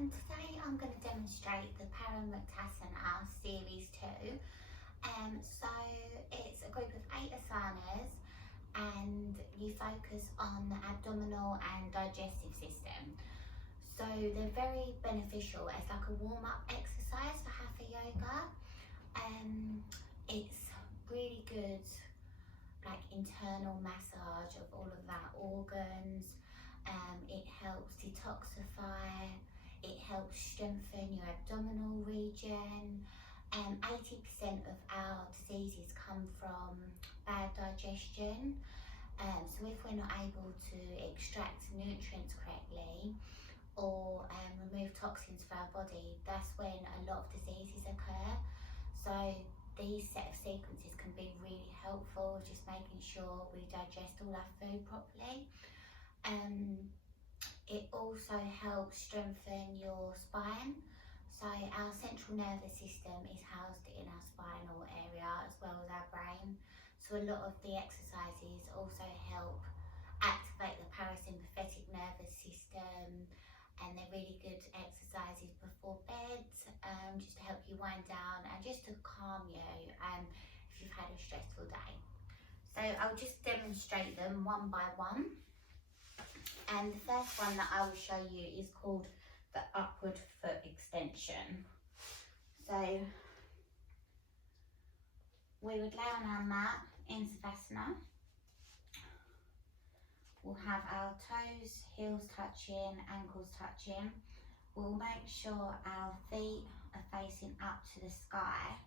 Today I'm going to demonstrate the Pawunmuktasana series 2. So it's a group of 8 asanas and you focus on the abdominal and digestive system. So they're very beneficial as like a warm-up exercise for Hatha yoga. It's really good like internal massage of all of our organs. It helps detoxify, it helps strengthen your abdominal region. 80% of our diseases come from bad digestion. So if we're not able to extract nutrients correctly or remove toxins from our body, that's when a lot of diseases occur. So these set of sequences can be really helpful, just making sure we digest all our food properly. It also helps strengthen your spine. So our central nervous system is housed in our spinal area as well as our brain. So a lot of the exercises also help activate the parasympathetic nervous system, and they're really good exercises before bed, just to help you wind down and just to calm you if you've had a stressful day. So I'll just demonstrate them one by one. And the first one that I will show you is called the upward foot extension. So we would lay on our mat in Savasana. We'll have our toes, heels touching, ankles touching. We'll make sure our feet are facing up to the sky.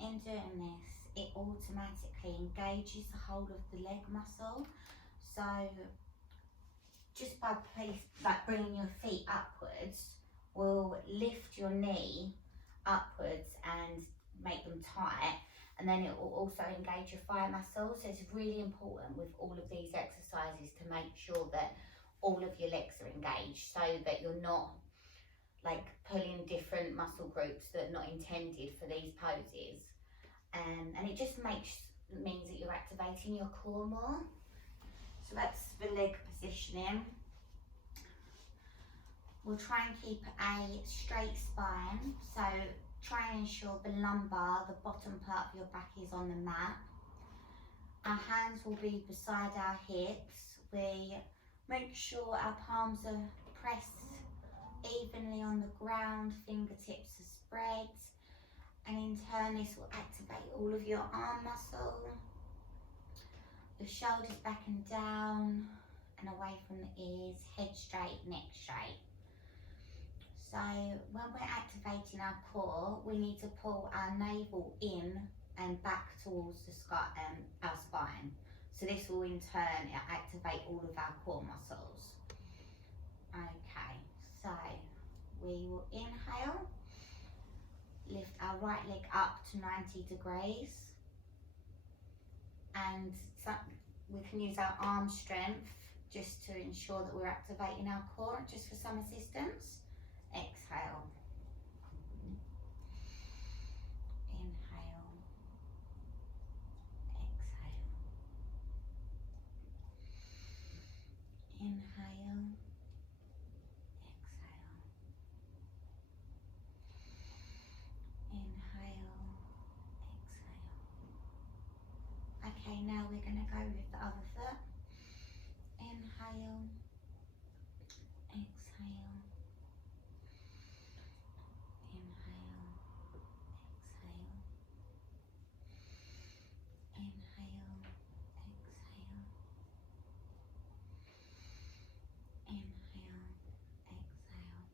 In doing this, it automatically engages the whole of the leg muscle. So just by bringing your feet upwards, will lift your knee upwards and make them tight, and then it will also engage your thigh muscles. So it's really important with all of these exercises to make sure that all of your legs are engaged, so that you're not like pulling different muscle groups that are not intended for these poses. And it just means that you're activating your core more. So that's the leg positioning. We'll try and keep a straight spine. So try and ensure the lumbar, the bottom part of your back, is on the mat. Our hands will be beside our hips. We make sure our palms are pressed evenly on the ground, fingertips are spread. And in turn, this will activate all of your arm muscle. The shoulders back and down and away from the ears, head straight, neck straight. So when we're activating our core, we need to pull our navel in and back towards the our spine. So this will in turn activate all of our core muscles. Okay, so we will inhale, lift our right leg up to 90 degrees. And we can use our arm strength just to ensure that we're activating our core, just for some assistance. Exhale. Inhale. Exhale. Inhale. Exhale. Inhale. Exhale. Okay, now we're going to go with the other foot. Inhale, exhale, inhale, exhale, inhale, exhale, inhale, exhale.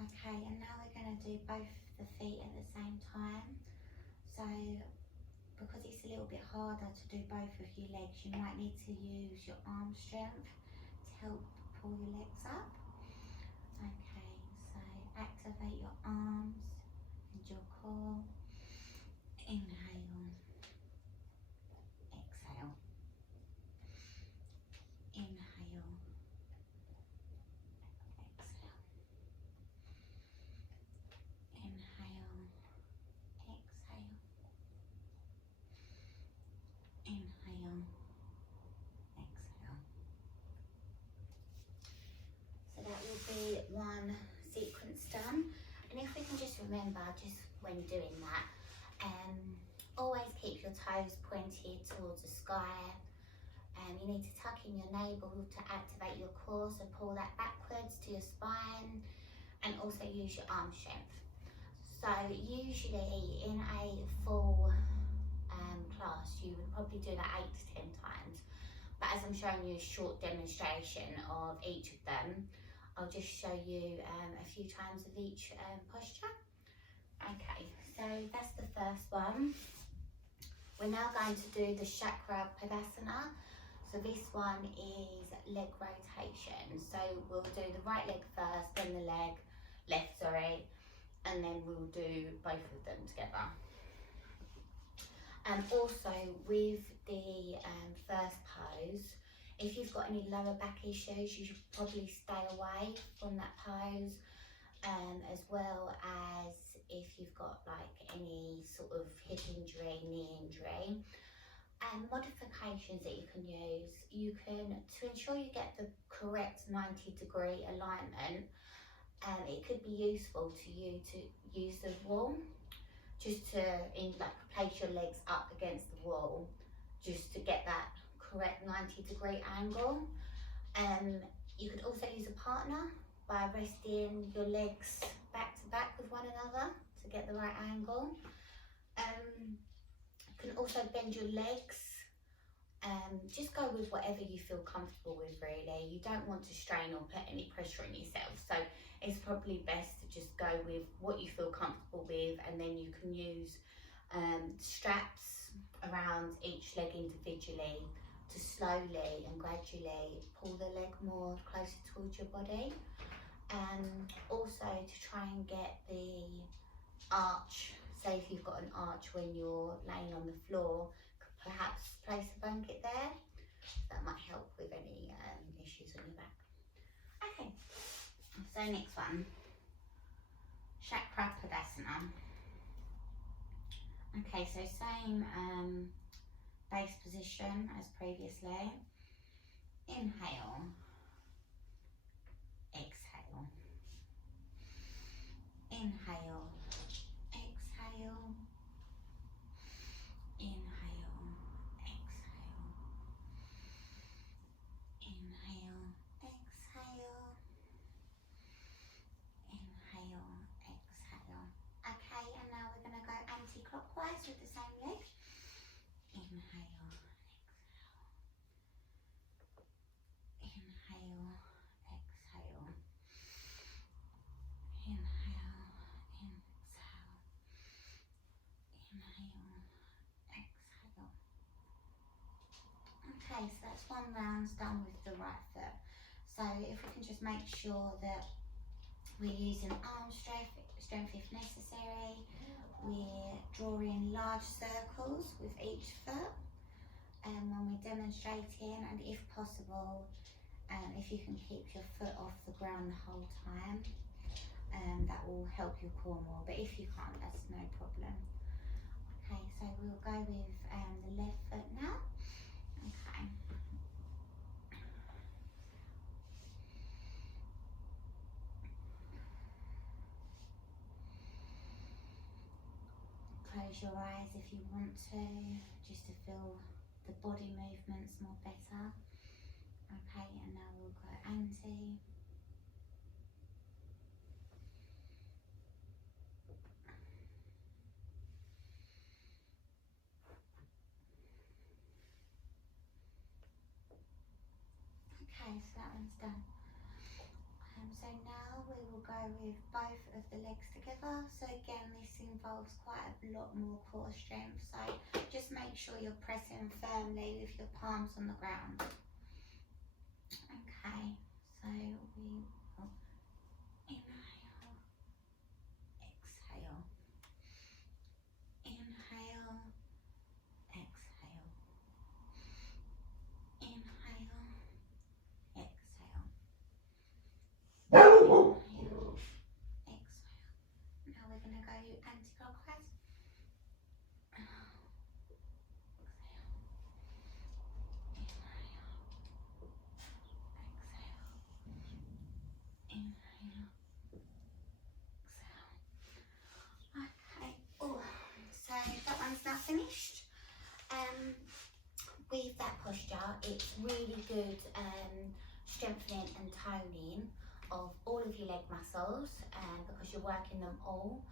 Okay, and now we're going to do both the feet at the same time. So because it's a little bit harder to do both of your legs, you might need to use your arm strength to help pull your legs up. Okay, so activate your arms and your core. Inhale, exhale. Inhale, exhale. Inhale, exhale. Inhale, exhale. So one sequence done. And if we can just remember, just when doing that, always keep your toes pointed towards the sky. You need to tuck in your navel to activate your core, so pull that backwards to your spine, and also use your arm strength. So usually in a full class, you would probably do that 8 to 10 times. But as I'm showing you a short demonstration of each of them, I'll just show you a few times of each posture. Okay, so that's the first one. We're now going to do the chakra padasana. So this one is leg rotation. So we'll do the right leg first, then the left, and then we'll do both of them together. Also with the first pose, if you've got any lower back issues, you should probably stay away from that pose, as well as if you've got like any sort of hip injury, knee injury. And modifications that you can use, to ensure you get the correct 90-degree alignment, it could be useful to you to use the wall, just to place your legs up against the wall, just to get that correct 90-degree angle. You could also use a partner by resting your legs back to back with one another to get the right angle. You can also bend your legs. Just go with whatever you feel comfortable with, really. You don't want to strain or put any pressure on yourself, so it's probably best to just go with what you feel comfortable with, and then you can use straps around each leg individually to slowly and gradually pull the leg more closer towards your body. Also to try and get the arch, say if you've got an arch when you're laying on the floor, perhaps place a blanket there. That might help with any issues on your back. Okay, so next one, chakra padasana. Okay, so same base position as previously. Inhale, exhale, inhale, exhale, inhale, exhale, inhale, exhale, inhale, exhale. Okay, and now we're going to go anti-clockwise with the same leg. Inhale, exhale, inhale, exhale, inhale, exhale, inhale, exhale. Okay, so that's one round done with the right foot. So if we can just make sure that we're using arm strength if necessary. We're drawing large circles with each foot when we're demonstrating, and if possible, if you can keep your foot off the ground the whole time, that will help your core more, but if you can't, that's no problem. Okay, so we'll go with the left foot now. Okay. Close your eyes if you want to, just to feel the body movements more better. Okay, and now we'll go anti. Okay, so that one's done. So now we will go with both of the legs together. So again, this involves quite a lot more core strength. So just make sure you're pressing firmly with your palms on the ground. Okay, so we will inhale, exhale, inhale, exhale, inhale, exhale. Inhale, exhale. Now we're going to go anti-clockwise. Exhale. Inhale. Exhale. Inhale. Okay. Oh, so that one's now finished. With that posture, it's really good strengthening and toning of all of your leg muscles because you're working them all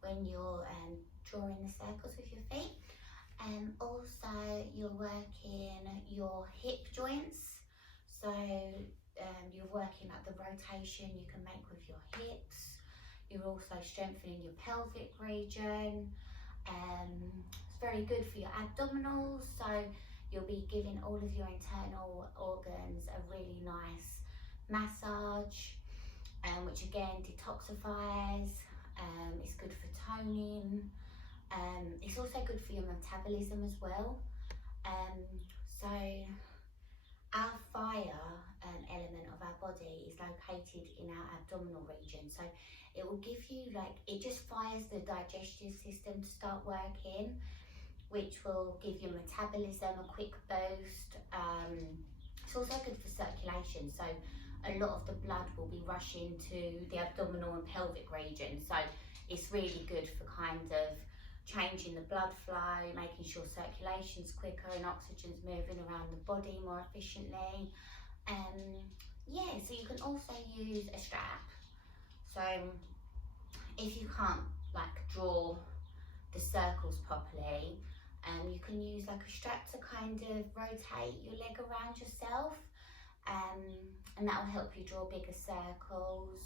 when you're drawing the circles with your feet. Also, you're working your hip joints, so you're working at the rotation you can make with your hips. You're also strengthening your pelvic region. It's very good for your abdominals, so you'll be giving all of your internal organs a really nice massage, which again detoxifies. It's good for toning. It's also good for your metabolism as well. So our fire element of our body is located in our abdominal region. So it will give you it just fires the digestive system to start working, which will give your metabolism a quick boost. It's also good for circulation. So a lot of the blood will be rushing to the abdominal and pelvic region. So it's really good for kind of changing the blood flow, making sure circulation's quicker and oxygen's moving around the body more efficiently. Yeah, so you can also use a strap. So if you can't draw the circles properly, you can use a strap to kind of rotate your leg around yourself, and that will help you draw bigger circles.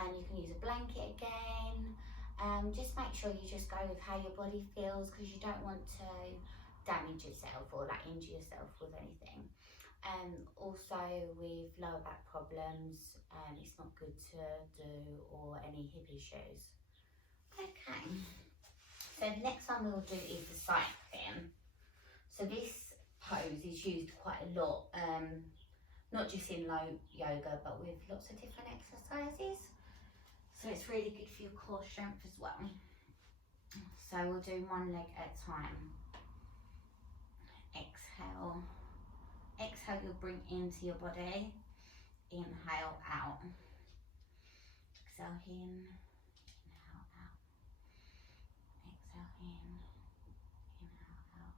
And you can use a blanket again. Just make sure you just go with how your body feels, because you don't want to damage yourself or injure yourself with anything. Also with lower back problems, it's not good to do, or any hip issues. Okay, so the next one we'll do is the cycling. So this pose is used quite a lot, not just in low yoga, but with lots of different exercises. So it's really good for your core strength as well. So we'll do one leg at a time. Exhale. Exhale, you'll bring into your body. Inhale out. Exhale in. Inhale out. Exhale in. Inhale out.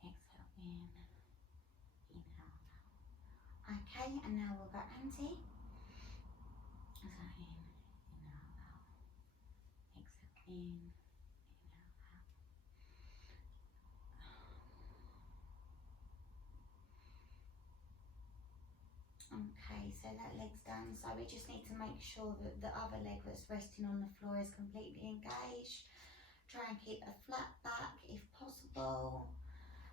Exhale in. Inhale out. Okay, and now we'll go anti. Exhale in. Inhale out. Exhale in. Okay, so that leg's done. So we just need to make sure that the other leg that's resting on the floor is completely engaged. Try and keep a flat back if possible,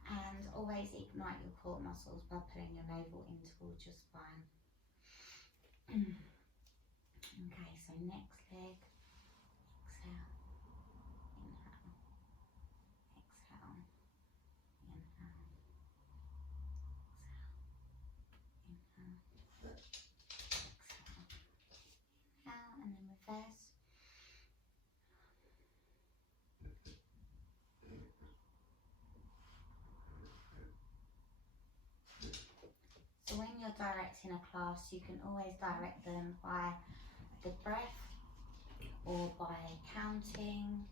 and always ignite your core muscles by putting your navel in towards your spine. Okay, so next leg. Exhale. Inhale. Exhale. Inhale. Exhale. Inhale. Exhale, and then reverse. So when you're directing a class, you can always direct them by the breath, or by counting,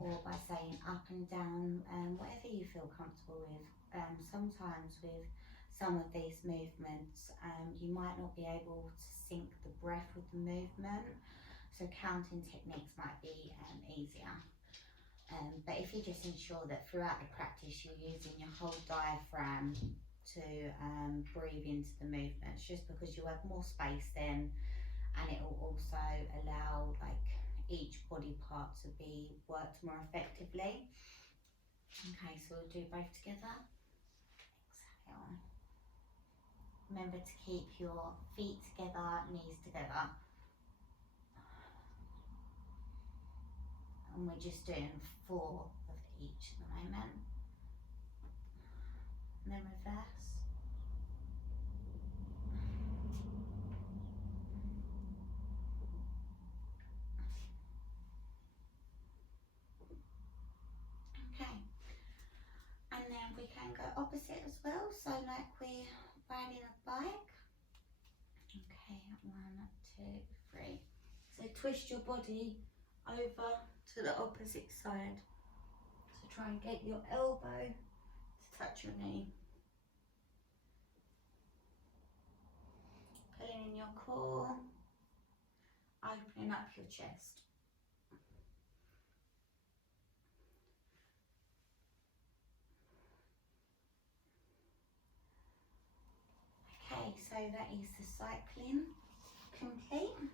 or by saying up and down, whatever you feel comfortable with. Sometimes with some of these movements, you might not be able to sync the breath with the movement, so counting techniques might be easier. But if you just ensure that throughout the practice you're using your whole diaphragm to breathe into the movements, just because you have more space then, and it will also allow each body part to be worked more effectively. Okay, so we'll do both together. Exhale. Remember to keep your feet together, knees together. And we're just doing 4 of each at the moment. And then reverse. Okay. And then we can go opposite as well. So we're riding a bike. Okay, 1, twist your body over to the opposite side. So try and get your elbow to touch your knee. Pulling in your core, opening up your chest. Okay, so that is the cycling complete.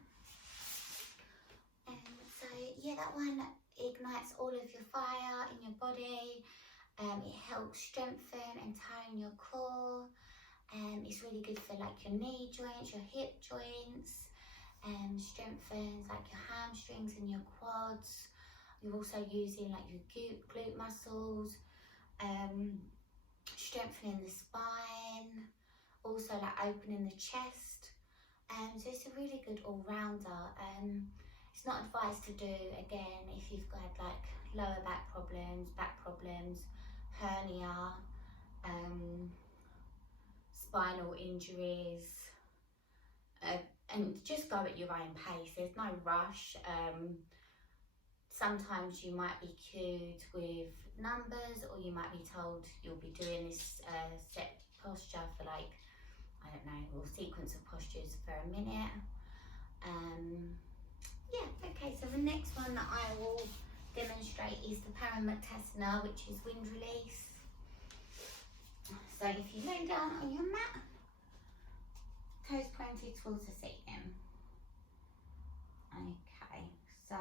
So yeah, that one ignites all of your fire in your body. It helps strengthen and tone your core. It's really good for like your knee joints, your hip joints. Strengthens like your hamstrings and your quads. You're also using like your glute muscles. Strengthening the spine. Also like opening the chest. So it's a really good all-rounder. It's not advised to do again if you've got like lower back problems, hernia, spinal injuries, and just go at your own pace. There's no rush. Sometimes you might be cued with numbers, or you might be told you'll be doing this set posture for like, I don't know, or sequence of postures for a minute. Yeah, okay, so the next one that I will demonstrate is the Pawunmuktasana, which is wind release. So if you lay down on your mat, toes pointed towards the ceiling. Okay, so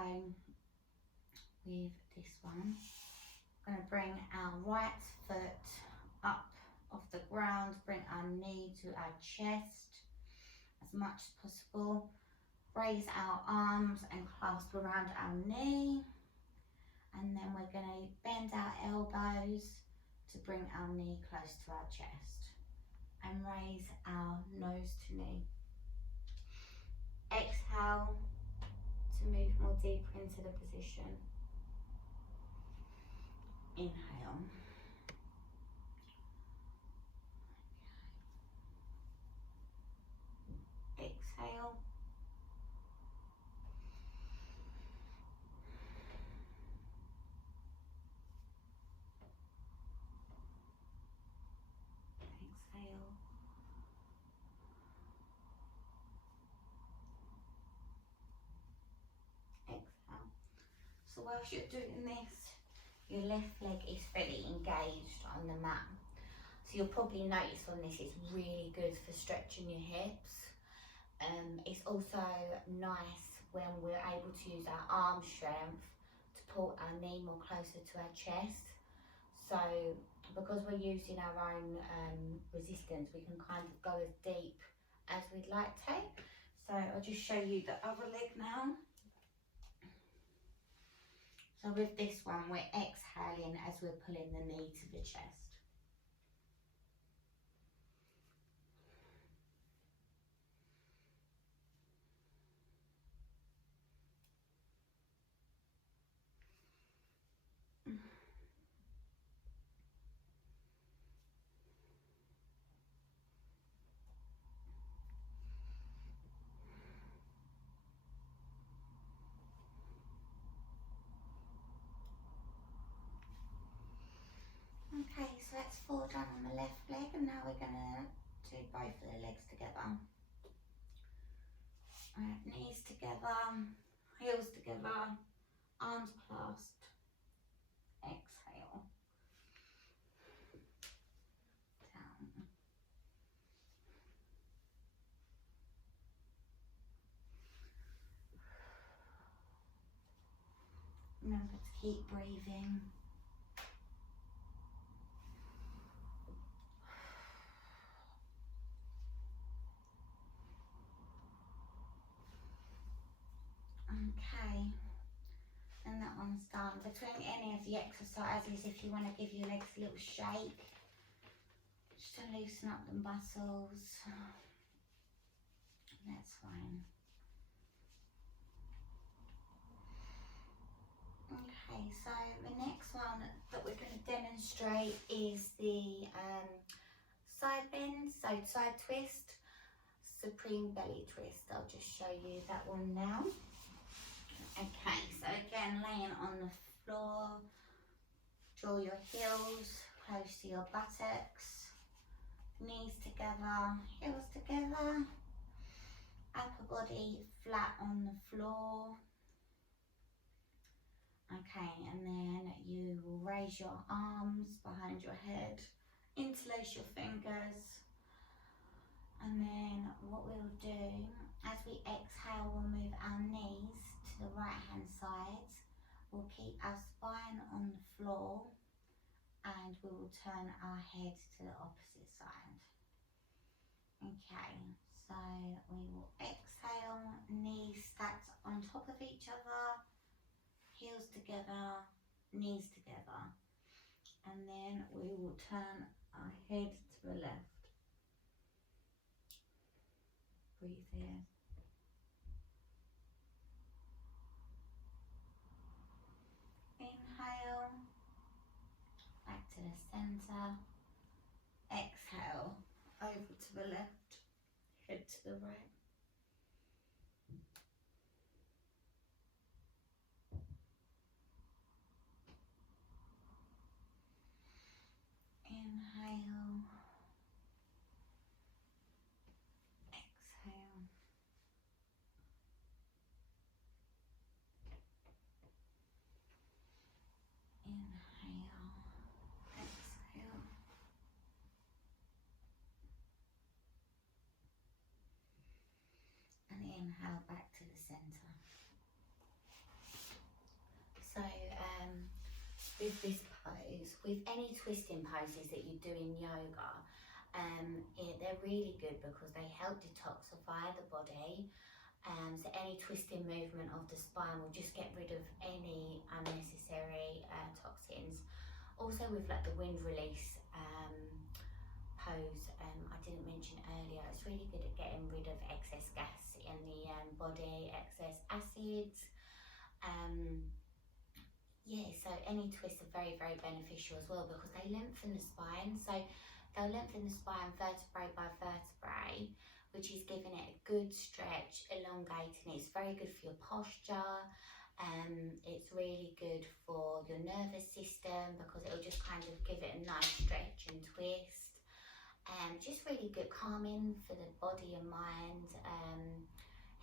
with this one, I'm going to bring our right foot up off the ground, bring our knee to our chest as much as possible. Raise our arms and clasp around our knee, and then we're going to bend our elbows to bring our knee close to our chest and raise our nose to knee. Exhale to move more deeper into the position. Inhale. Exhale. Exhale. Exhale. So whilst you're doing this, your left leg is fairly engaged on the mat. So you'll probably notice on this it's really good for stretching your hips. It's also nice when we're able to use our arm strength to pull our knee more closer to our chest. So because we're using our own resistance, we can kind of go as deep as we'd like to. So I'll just show you the other leg now. So with this one, we're exhaling as we're pulling the knee to the chest. Okay, so that's 4 done on the left leg, and now we're going to do both of the legs together. Alright, knees together, heels together, arms clasped. Exhale. Down. Remember to keep breathing. Okay, and that one's done. Between any of the exercises, if you want to give your legs a little shake, just to loosen up the muscles, that's fine. Okay, so the next one that we're going to demonstrate is the side bend, so side twist, supreme belly twist. I'll just show you that one now. Okay, so again, laying on the floor, draw your heels close to your buttocks, knees together, heels together, upper body flat on the floor. Okay, and then you will raise your arms behind your head, interlace your fingers, and then what we'll do, as we exhale, we'll move our knees to the right hand side. We'll keep our spine on the floor and we will turn our head to the opposite side. Okay, so we will exhale, knees stacked on top of each other, heels together, knees together, and then we will turn our head to the left. Breathe in. Inhale, back to the centre. Exhale, over to the left, head to the right. Inhale, exhale. Inhale, exhale. And inhale back to the centre. So with this pose, with any twisting poses that you do in yoga, they're really good because they help detoxify the body. So any twisting movement of the spine will just get rid of any unnecessary toxins. Also with like the wind release pose, I didn't mention earlier, it's really good at getting rid of excess gas in the body, excess acids. Yeah, so any twists are very, very beneficial as well because they lengthen the spine. So they'll lengthen the spine vertebrae by vertebrae, which is giving it a good stretch, elongating it. It's very good for your posture. It's really good for your nervous system because it'll just kind of give it a nice stretch and twist. Just really good calming for the body and mind.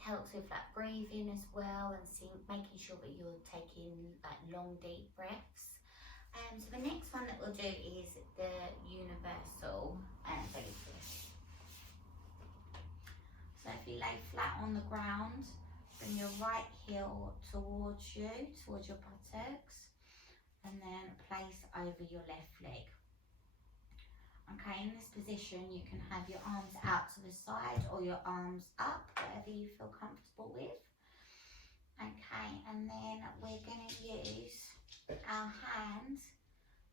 Helps with like breathing as well and making sure that you're taking like long deep breaths. So the next one that we'll do is the universal belly twist. So if you lay flat on the ground, bring your right heel towards you, towards your buttocks, and then place over your left leg. Okay, in this position you can have your arms out to the side or your arms up, whatever you feel comfortable with. Okay, and then we're going to use our hand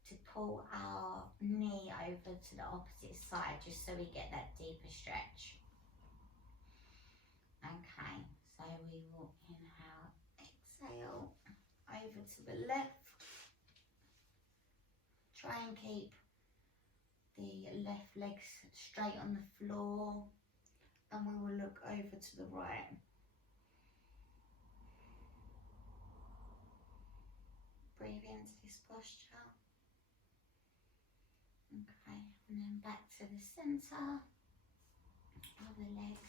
to pull our knee over to the opposite side just so we get that deeper stretch. Okay, so we will inhale, exhale, over to the left. Try and keep the left leg straight on the floor, and we will look over to the right. Breathe into this posture. Okay, and then back to the centre. Other leg.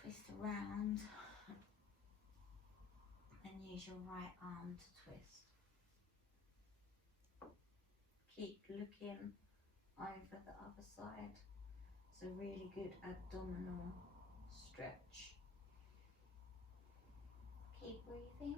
Twist around and use your right arm to twist. Keep looking over the other side. It's a really good abdominal stretch. Keep breathing.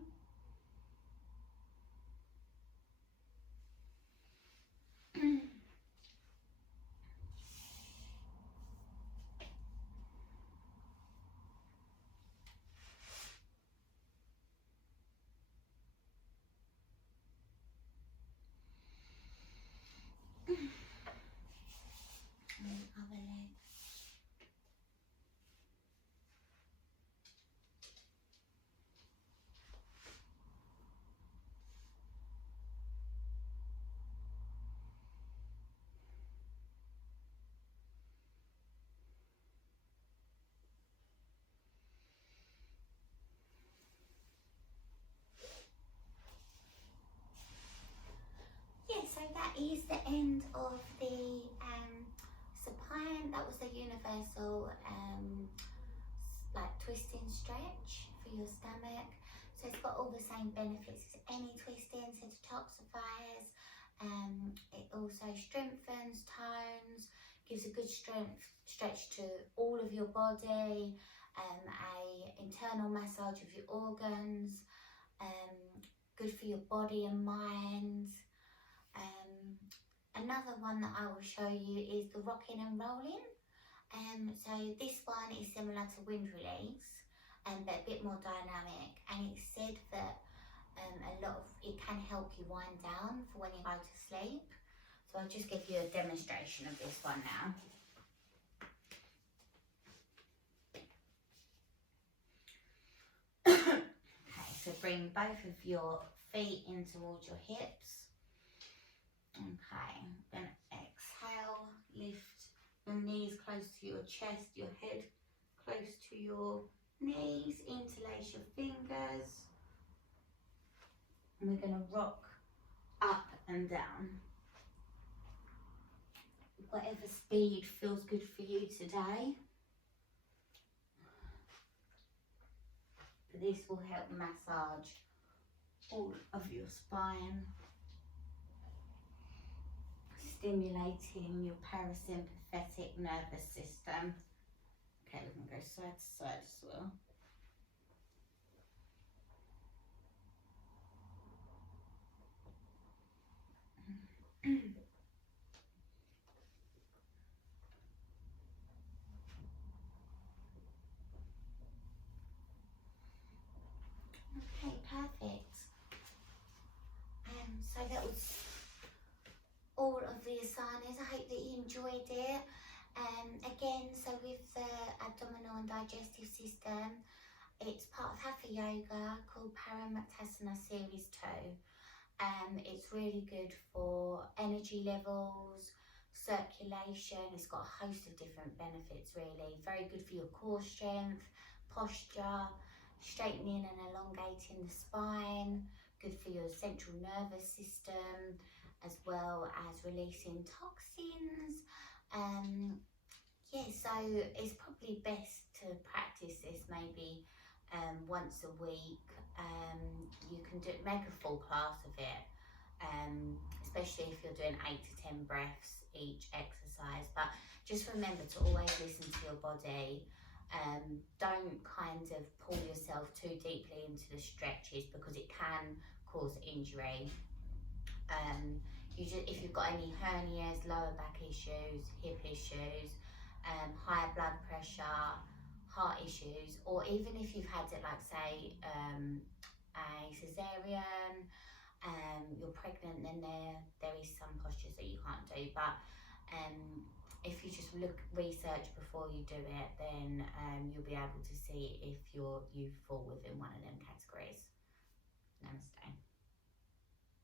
And the other leg. universal like twisting stretch for your stomach. So it's got all the same benefits as any twisting. So detoxifies, it also strengthens, tones, gives a good stretch to all of your body, a internal massage of your organs, good for your body and mind. Another one that I will show you is the rocking and rolling. So this one is similar to wind release, but a bit more dynamic, and it's said that it can help you wind down for when you go to sleep. So I'll just give you a demonstration of this one now. Okay, so bring both of your feet in towards your hips. Okay, then exhale, lift your knees close to your chest, your head close to your knees, interlace your fingers. And we're going to rock up and down. Whatever speed feels good for you today. This will help massage all of your spine, stimulating your parasympathetic nervous system. Okay, we can go side to side as well. Okay, perfect. So that was all of the asanas. I hope that you enjoyed it. Again, so with the abdominal and digestive system, it's part of Hatha Yoga called Pawunmuktasana Series 2. It's really good for energy levels, circulation. It's got a host of different benefits really. Very good for your core strength, posture, straightening and elongating the spine, good for your central nervous system, as well as releasing toxins. Yeah, so it's probably best to practice this maybe once a week. You can make a full class of it, especially if you're doing 8 to 10 breaths each exercise. But just remember to always listen to your body. Don't kind of pull yourself too deeply into the stretches because it can cause injury. If you've got any hernias, lower back issues, hip issues, high blood pressure, heart issues, or even if you've had it, like say a cesarean, you're pregnant, then there is some postures that you can't do. But if you just research before you do it, then you'll be able to see if you fall within one of them categories. Namaste.